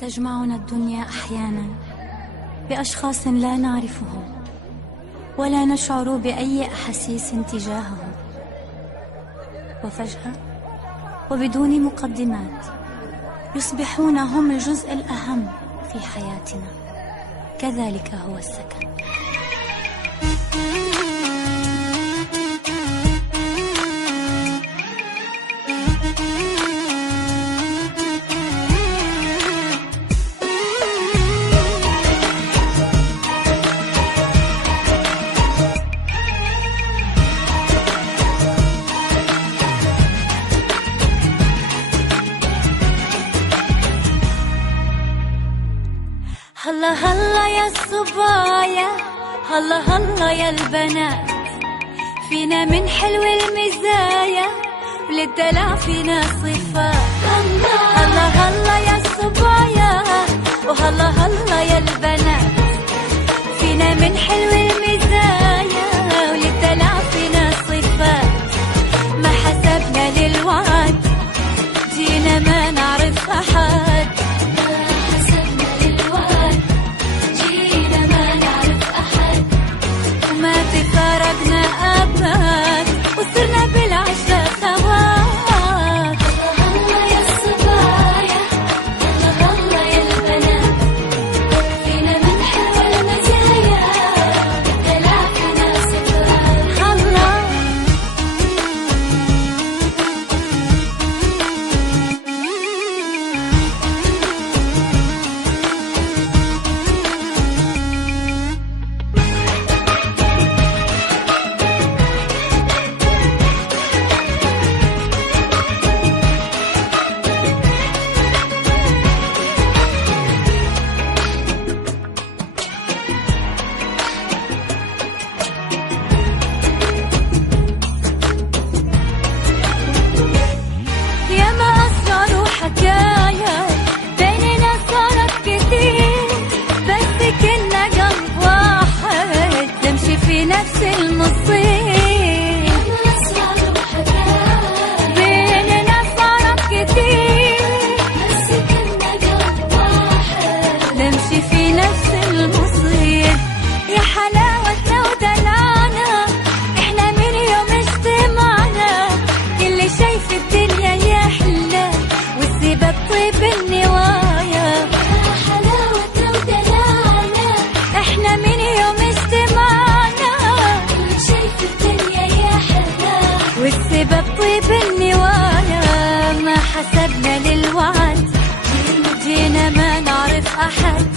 تجمعنا الدنيا أحيانا بأشخاص لا نعرفهم ولا نشعر بأي أحاسيس تجاههم، وفجأة وبدون مقدمات يصبحون هم الجزء الأهم في حياتنا. كذلك هو السكن. هلا هلا يا الصبايا، هلا هلا يا البنات، فينا من حلو المزايا وللدلع فينا صفات. هلا هلا يا الصبايا وهلا هلا يا البنات، فينا من حلو المزايا وللدلع فينا صفات. ما حسبنا للوعد جينا ما نعرف أحد، فرقنا أبد وصرنا بالعشرة خوات. هلا يا الصبايا هلا يا البنات، فينا من حلو المزايا دلع فينا صفات. هلا بيننا صارت كتير، بس كنا قلب واحد نمشي في نفس المصير. بيننا صارت كتير، بس كنا قلب واحد نمشي في نفس المصير. يا حلاوتنا ودلعنا احنا من يوم اجتمعنا، اللي شايف الدنيا يحلى والسبب طيب النوايا. يا حلاوتنا ودلعنا احنا من يوم اجتمعنا، اللي شايف الدنيا يحلى والسبب طيب النوايا. ما حسبنا للوعد جينا ما نعرف أحد،